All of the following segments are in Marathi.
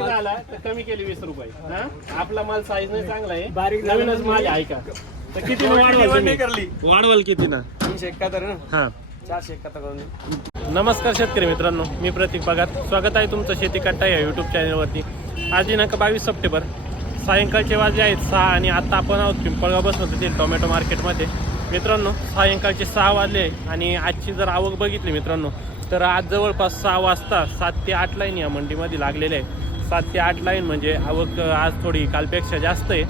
बारीक झाला तर कमी केली वीस रुपये. हा? आपला माल साईज नाही चांगला आहे. बारीक नवीनच माल आहे ऐका. तर किती वाढवाल तुम्ही? वाढवाल किती ना? तीनशे एकाहत्तर ना? हा. चारशे एकाहत्तर करून दे. नमस्कार शेतकरी मित्रांनो मी प्रतीक पगार स्वागत आहे तुमचं शेती कट्टा या यूट्यूब चॅनलवरती आज दिनांक बावीस सप्टेंबर. सायंकाळचे वाजले आहेत सहा आणि आता आपण आहोत पिंपळगाव येथील टोमॅटो मार्केटमध्ये. मित्रांनो सायंकाळचे सहा वाजले आहे आणि आजची जर आवक बघितली मित्रांनो तर आज जवळपास सहा वाजता सात ते आठ लाईन या मंडीमध्ये लागलेले आहे सात ते आठ लाईन म्हणजे आवक आज थोडी कालपेक्षा जास्त आहे.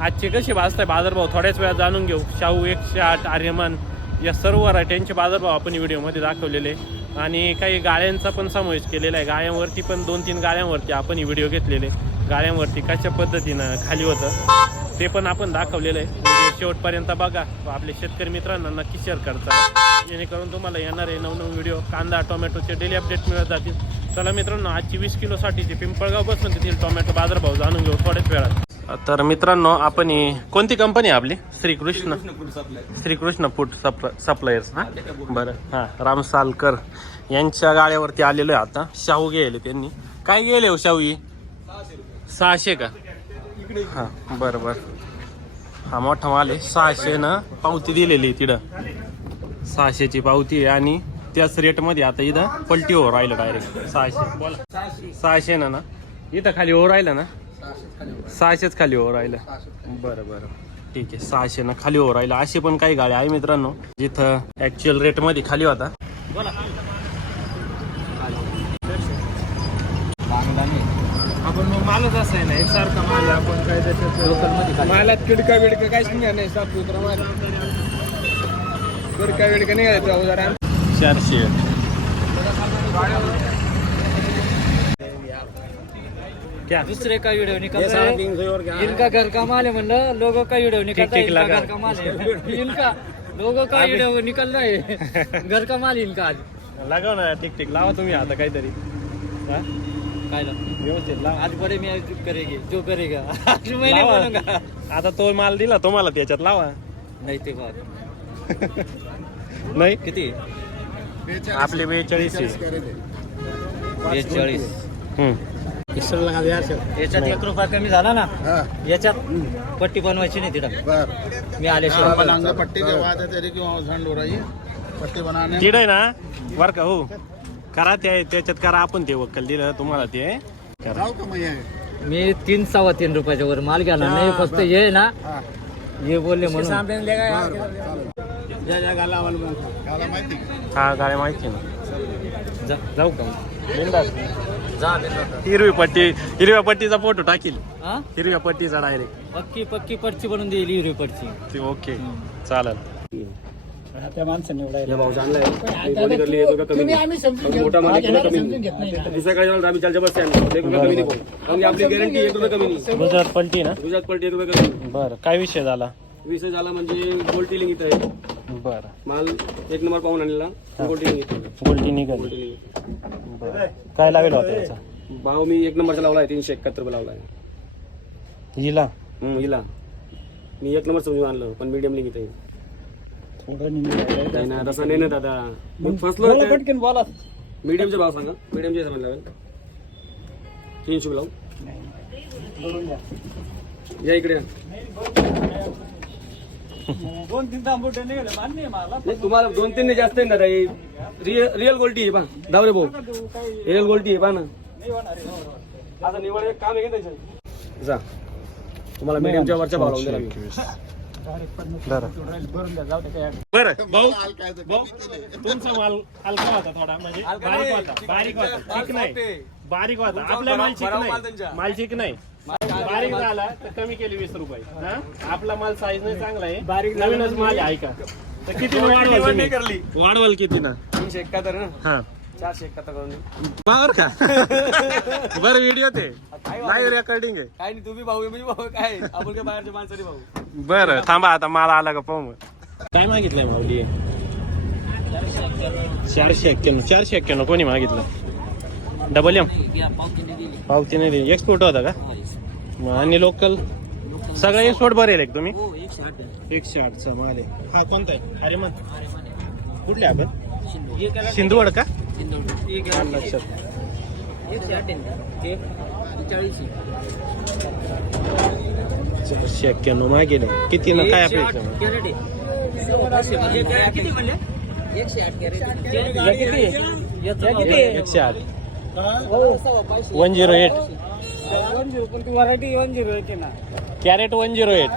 आजचे कसे वाजताय बाजारभाव थोड्याच वेळात जाणून घेऊ. शाहू एकशे आठ आर्यमान या सर्व रायटेंचे बाजारभाव आपण व्हिडिओमध्ये दाखवलेले आहे. आणि काही गाळ्यांचा पण समावेश केलेला आहे. गाळ्यांवरती पण दोन तीन गाळ्यांवरती आपण व्हिडिओ घेतलेले गाळ्यांवरती कशा पद्धतीनं खाली होतं ते पण आपण दाखवलेलं आहे. व्हिडिओ शेवटपर्यंत बघा. व आपल्या शेतकरी मित्रांना नक्की शेअर करता जेणेकरून तुम्हाला येणारे नवनवीन व्हिडिओ कांदा टोमॅटोचे डेली अपडेट मिळत जातील. चला मित्रांनो आजची वीस किलोसाठीची पिंपळगाव बस तिथील टोमॅटो बाजारभाव जाणून घेऊ थोड्याच वेळात. तर मित्रांनो आपण कोणती कंपनी आहे आपली? श्रीकृष्ण. श्रीकृष्ण फूड सप्ला सप्लायर्स हा? बरं हां राम सालकर यांच्या गाड्यावरती आलेलो आहे आता. शाहू गेले त्यांनी. काय गेले हो शाहू सहाशे का? हां बरं बरं. हा मोठा माल आहे. सहाशे ना पावती दिलेली आहे तिथं. सहाशेची पावती आहे आणि त्याच रेटमध्ये आता इथं पलटी हो राहिलं डायरेक्ट सहाशे. बोला सहाशे ना ना? इथं खाली हो राहिलं ना? सहाशेच खाली हो राहिलं. बरं बरं. ठीक आहे सहाशे ना खाली हो राहिलं. असे पण काही गाड्या आहे मित्रांनो जिथं ऍक्च्युअल रेटमध्ये खाली होता. आपण मग मालच असं आहे ना एकसारखा माल आपण काय त्याच्यात मालात किडका बिडका काहीच नाही साफ सुथरा माल किडका बिडका नाही घालायचा जरा. चारशे. क्या? दूसरे का वीडियो निकल रहा है? इनका घर का माल है मतलब लोगों का वीडियो निकल रहा है इनका। घर का माल है। इनका? लोगों का वीडियो निकल रहा है? घर का माल इनका आज। लागा ना ठीक ठीक लावा तुम्ही आता काहीतरी? काय? व्यवस्थित लावा. आज मैं करेगी जो करेगा. आज मैं नहीं लावा. बोलूंगा आता तो माल दिला तुम्हाला त्याच्यात लावा. नहीं ते नाही? किती? आपले बेचाळीस बेचाळीस. याच्यात एक रुपया कमी झाला ना याच्यात पट्टी बनवायची नाही तिथं. मी आले पट्टी करवाते तेरे की झंड हो रही पट्टी बनाने. तीड आहे ना बर का हो. करा त्या त्याच्यात करा आपण ते वक्कल दिलं तुम्हाला ते. करा. मी तीन सव्वा तीन रुपयाच्या वर माल घ्याला नाही फक्त हे ना हे. बोलले म्हणून. माहिती हा गाड्या माहिती ना. जा- जाऊ का बिनधास्त. हिरवी पट्टी हिरव्या पट्टीचा फोटो टाकील. हा? हिरव्या पट्टीचा डायरेक्ट पक्की पक्की पडची बनवून देईल हिरवी पडची ते ओके चालेल. त्या माणसाने भाऊ चांगला आहे बॉडी करली एक रुपया कमी. नाही. मोठा माल एक रुपया कमी. नाही. दुसऱ्या काही आम्ही चालच्या बस एक रुपया कमी नाही भाऊ. कारण की आपली गॅरंटी एक रुपया कमी नाही गुजरात पलटी ना? गुजरात पलटी एक रुपया कमी नाही. बरं काय विषय झाला? विषय झाला म्हणजे गोल्ड टिलिंग इथं आहे. बरं. माल एक नंबर पाहून आणलेला गोल्टी निघाली. बरं. काय लागेल होता याचा भाव मी एक नंबरचा लावला आहे तीनशे एकाहत्तर रुपये लावला आहे हिला? हम्म, हिला. मी एक नंबर समजून आणलं पण मीडियम लिंग इथे नाही ना तसा नाही ना दादा. मग फसलो पटकन बोला. मीडियमचे भाव सांगा. मीडियमचे समजलं तीनशे लावू. या इकडे या. दोन तीन तांबूट निघाले मान्य आहे मला. नाही तुम्हाला दोन तीन नाही जास्त आहे ना दादा हे रिअल रिअल गोल्टी आहे पा दावरे भाऊ. रिअल गोल्टी आहे पा ना. आता निवड एक काम आहे जा. तुम्हाला मीडियमच्या वरच्या भाव लावून दिला मी. बरं. भाऊ भाऊ, तुमचा माल हलका होता थोडा म्हणजे बारीक होता बारीक होता ठीक नाही. बारीक होता आपला माल चिक नाही. माल चिक नाही. बारीक झाला तर कमी केली वीस रुपये. हा? आपला माल साईज नाही चांगला आहे. बारीक नवीनच माल आहे ऐका. तर किती वाढवाल तुम्ही? वाढवाल किती ना? तीनशे एकाहत्तर ना? हा. चारशे एकाहत्तर करून दे. बर का? बरं व्हिडिओ ते. लाईव्ह रेकॉर्डिंग आहे. काय नाही तू बी भाऊ मी भाऊ काय? आपण काय बाहेरच्या माणसाने भाऊ. बरं थांबा आता मला आला का पाहू मग. काय मागितलंय माऊली? चारशे एक्क्याण्णव चारशे एक्क्याण्णव. कोणी मागितलं? डबल एम पावतीने दिली. एक्सपोर्ट होता का? आणि लोकल सगळं एक्सपोर्ट भरेल एक तुम्ही? हो एकशे आठ एकशे आठचा माल आहे हा कोणता आहे? अरे मग कुठले आपण? करा सिंधुवड का? सिंधुदुर्ग. लक्षात चारशे एक्क्याण्णव मागे नाही. किती ना काय अपेक्षा एकशे आठ one zero eight. Variety one zero eight ना. कॅरेट वन झिरो एट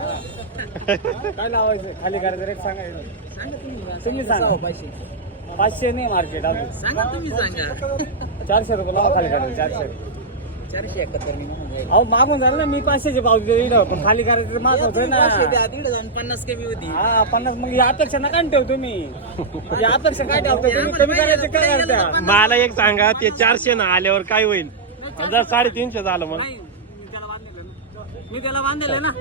काय लावायचं? खाली करायचं रेट सांगायचं. तुम्ही सांगा. पाचशे नाही मार्केट अजून. चारशे रुपये लावा खाली करायचं चारशे. चारशे एकाहत्तर मी अहो मागून झालं ना मी पाचशेचे पाव दिले पण खाली करायचं माझं होतं ना. दीड पन्नास कमी होती. हा पन्नास मग ही अपेक्षा नका ना ठेव तुम्ही. ही अपेक्षा काय ठेवता तुम्ही? कमी करायचं काय करता? मला एक सांगा ते चारशे ना आल्यावर काय होईल? जर साडेतीनशे झालं मग. मी त्याला बांधलेलं ना.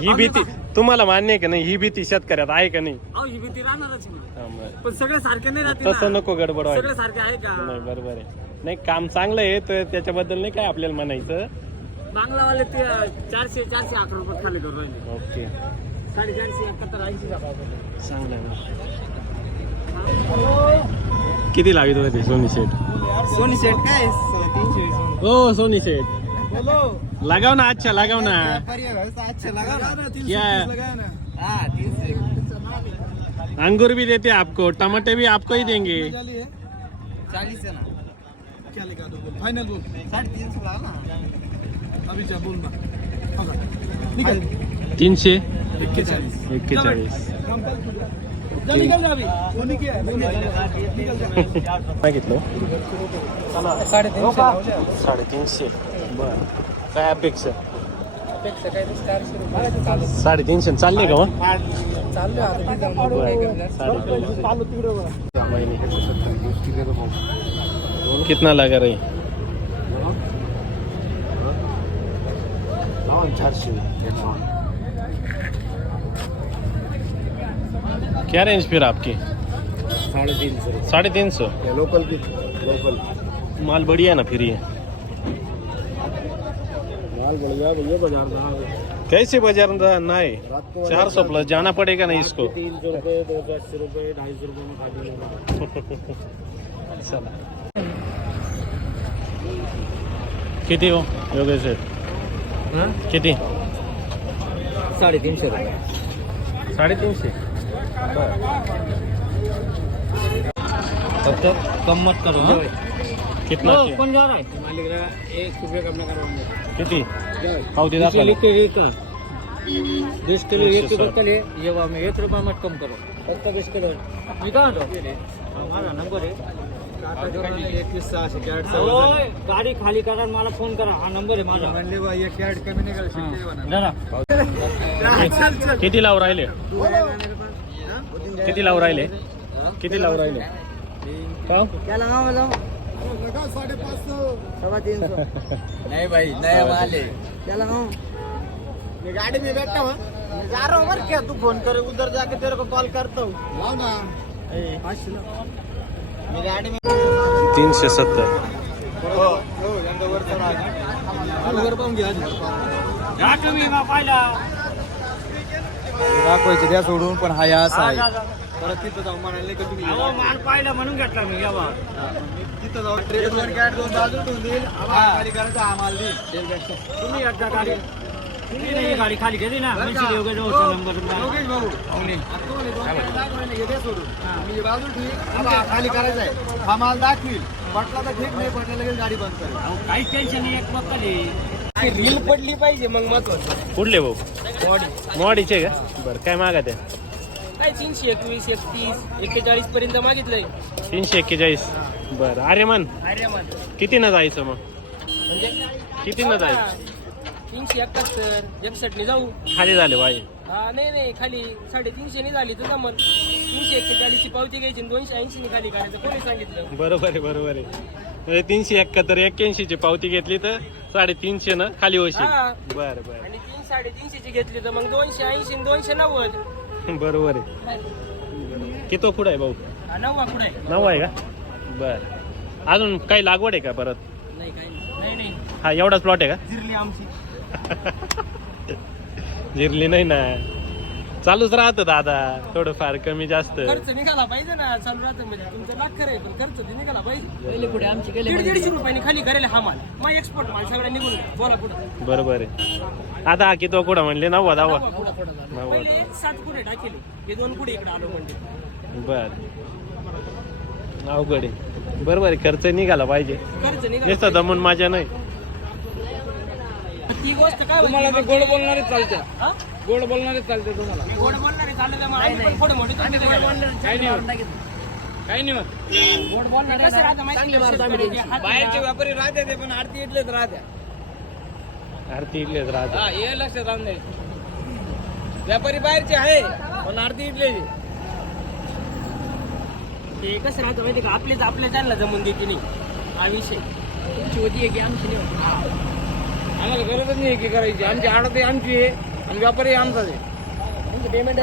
ही भीती तुम्हाला मान्य आहे का नाही? ही भीती शेतकऱ्यात आहे का नाही? अहो ही भीती राहणारच आहे. हा, बरं. पण सगळे सारखे नाही राहते तसं ना. नको गडबड सगळे सारखे आहे का? नाही बरोबर आहे. नाही काम चांगलं आहे तर त्याच्याबद्दल नाही काय आपल्याला म्हणायचं? बांगलावाले ते चारशे चारशे अकरा रुपये खाली करून राहिले. ओके. साडेचारशे एकाहत्तर ऐंशी जातात चांगलं आहे मग. किती लावित होते सोनी सेट सोनी सेट काय? हो सोनी सेट लगाव ना अच्छा लगाव ना। अच्छा लगा ना क्या? हा तीनशे अंगूर भी देते आपको टमाटे भी आपको ही देंगे। चालीस आहे ना फायनल बोल साडे तीनशे लावा ना अभिचा बोल ना तीनशे एक्केचाळीस एक्केचाळीस निकल अभी कोणी की मागितलं साडेतीनशे साडेतीनशे बर। काय अपेक्षा? काय चारशे रुपये का मग? कितना लगा रही? क्या रेंज फिर आपकी? साढ़े तीन सौ। साढ़े तीन सौ? लोकल लोकल माल बढ़िया ना फिर ये। माल बढ़िया भैया बाज़ार में कैसे बाज़ार ना है? चार सौ प्लस जाना पड़ेगा ना इसको। तीन सौ रुपये दो सौ अस्सी रुपये ढाई सौ रुपये में चला। किती हो योगेश? शेठ? किती? साडेतीनशे रुपये साडेतीनशे फक्त कम मत करो हाँ? कितना हो, कौन जा रहा है? मालिक एक रुपये कम करवाऊँगा। किती? पावती दाखवा एक किलो एक किलो. कले ये वा एक रुपया मत कम करो. फक्त बीस किलो. मी काय म्हणतो माझा नंबर आहे. एकवीस सहाशे कॅरेट गाडी खाली करा मला फ़ोन करा. हा नंबर आहे माझा. म्हणले बा एक कॅरेट कमी निघाल किती लावून राहिले? किती लावून राहिले? किती लावून राहिले? का सव्वा तीन सौ नहीं भाई नया माल है त्याला गाड़ी में बैठा हुआ मैं जा रहा हूँ मर क्या तू फोन करे उधर जाके तेरे को कॉल करता. हूँ मी गाडी में तीनशे सत्तर. घ्या तुम्ही मग पाहिला. दाखवायचे द्या सोडून पण हा या असा परत तिथं जाऊन म्हणाले का तुम्ही? अहो माल पाहिला म्हणून घेतला मी घ्यावा तिथं जाऊन ट्रेड दोन कॅरेट दोन बाजू ठेवून देईल. आम्हाला खाली करायचा हा माल देईल. तुम्ही एकदा गाडी तुम्ही नाही ही गाडी खाली ना? नंबर योगेश भाऊ. पाहुणे. दाखवायला हे दे सोडून मी बाजू ठीक हा खाली करायचा आहे. हा माल दाखवील. पटला तर ठीक नाही पटला लगेच गाडी बंद करेल. अहो, काहीच टेन्शन नाही एक बघताले रील पडली पाहिजे मग महत्वाचं. कुठले भाऊ? मोडीचे का? बरं काय मागत आहे काय तीनशे एकवीस एकतीस एक्केचाळीस पर्यंत मागितलंय? तीनशे एक्केचाळीस. बरं. अरे मन अरे मन किती न जायचं मग? म्हणजे? किती न जायचं? तीनशे एकाहत्तर एकसष्टने जाऊ. खाली झाले बाई हा नाही नाही खाली. साडेतीनशे नाही झाली तर जमल तीनशे एक्केचाळीसची पावती घ्यायची आणि दोनशे ऐंशी खाली करायचं. कोणी सांगितलं? बरोबर आहे बरोबर आहे. म्हणजे तीनशे एकाहत्तर एक्क्याऐंशी ची पावती घेतली तर साडेतीनशे न खाली होशील. हा. बरं बरं. आणि तीन साडेतीनशेची घेतली तर मग दोनशे ऐंशी आणि दोनशे नव्वद. बरोबर आहे. किती पुढं आहे भाऊ? नव्वा कुठे आहे. नऊ आहे का? बर. अजून काही लागवड आहे का परत? नाही काही नाही. नाही हा एवढाच प्लॉट आहे जिरली आमची. का जिरली नाही ना. चालूच राहतं दादा थोडंफार कमी जास्त. खर्च निघाला पाहिजे ना चालू राहतं म्हणजे तुमचं लाख खरं आहे पण खर्च ते निघाला पाहिजे. पहिले पुढे आमची गेले दीड दीडशे रुपयाने खाली करेल हा माल. मग एक्सपोर्ट माल सगळ्या निघून गेला. बोला पुढे. बरोबर आहे. आता हा किती कुठं म्हणले? नव्वद नव्वद नव्वद पहिले सात टाकेले. हे दोन कुडे इकडे आलो म्हणजे बर. अवघड आहे. बरोबर आहे खर्च निघाला पाहिजे. खर्च निघाला नुसतं दमून माझ्या नाही. ती गोष्ट काय तुम्हाला ते गोड बोलणारे चालते हा? गोड बोलणारे चालते तुम्हाला. गोड बोलणारे मग आम्ही पण मोठे तर काही नाही होत. काही नाही होत. गोड बोलणारे कसं राहतं माहिती आहे का? शेतकरी. हात- बाहेरचे व्यापारी राहते ते पण आरती इथलेच राहते. आरती इथलेच राहते. हा हे लक्षात द्यायचं. व्यापारी बाहेरचे आहे पण आरती इथले ते कसं राहतं माहिती आहे का? आपलेच आपल्या त्यांना जमून देते नाही. हा विषय. तुमची होती की आमची नाही होत. आम्हाला गरजच नाही की करायची. आमची आडत आमची आहे. व्यापारी आमचाच आहे. पेमेंट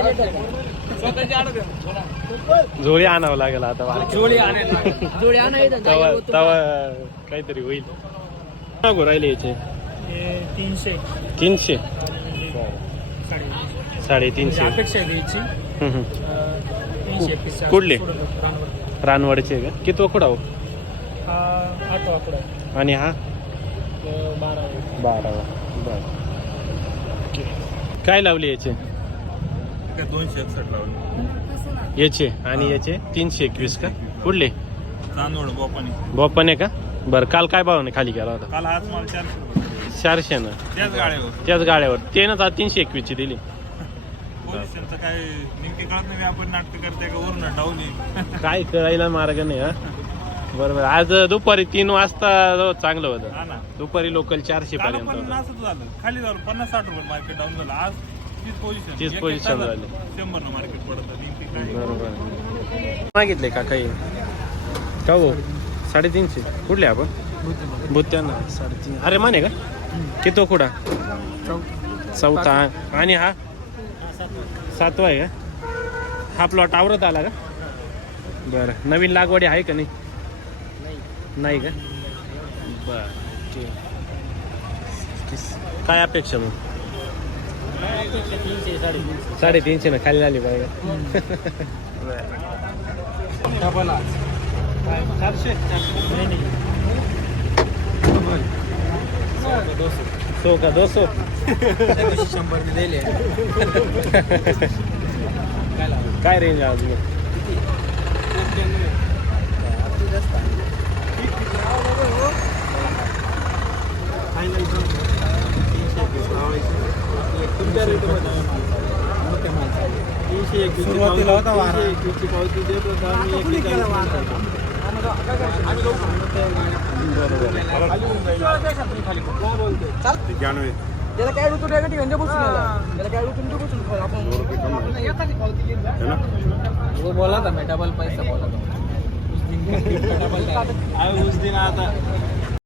झोळी आणावं लागेल आता. जोडी आणायला जोडी आणायचं तवा तवा काहीतरी होईल. मागू राहिले याचे? तीनशे. तीनशे? साडेतीनशे. अपेक्षा एकवीस कुठले? रानवडचे का? किती वखुडा हो? हा आणि हा? बारा बारावा बर. काय लावले याचे? दोनशे एकसष्ट लावले. याचे? आणि याचे? तीनशे एकवीस का? कुठले? तांदूळ बोपानी. बोपने का? बरं काल काय भावाने खाली केला होता? काल हाच माल चारशे ना? त्याच गाड्यावर. त्याच गाड्यावर. ते ना आता तीनशे एकवीसची दिली. काय नेमके कळत नाही आपण नाटक करते का? वरून डावली काय करायला मार्ग नाही हा? बरोबर. आज दुपारी तीन वाजता चांगलं होतं. हा ना. दुपारी लोकल चारशे पर्यंत होतं. झालं. खाली झालं पन्नास साठ रुपये मार्केट डाऊन झालं. आज तीच पोझिशन तीच position झाली. शंभर न मार्केट पडत काय बरोबर. मागितले का काही? का हो? साडेतीनशे. कुठले आपण? बुत्त्याना साडेतीन. अरे माने का? किती कुडा? चौथा. आणि हा? सातवा. आहे का? हा प्लॉट आवरत आला का? बरं. नवीन लागवडी आहे का नाही? नाही का? बर काय अपेक्षा मग? साडेतीनशे ना खाली आली पाहिजे. सो का दो सो. शंभर दिले काय रेंज आज मग सुरुवातीला होता वारा त्याला काय ऋतू काय म्हणजे बसून आला. त्याला काय ऋतू म्हणजे बसून खाऊ. आपण वो बोला था मैं डबल पैसा बोला था उस दिन आता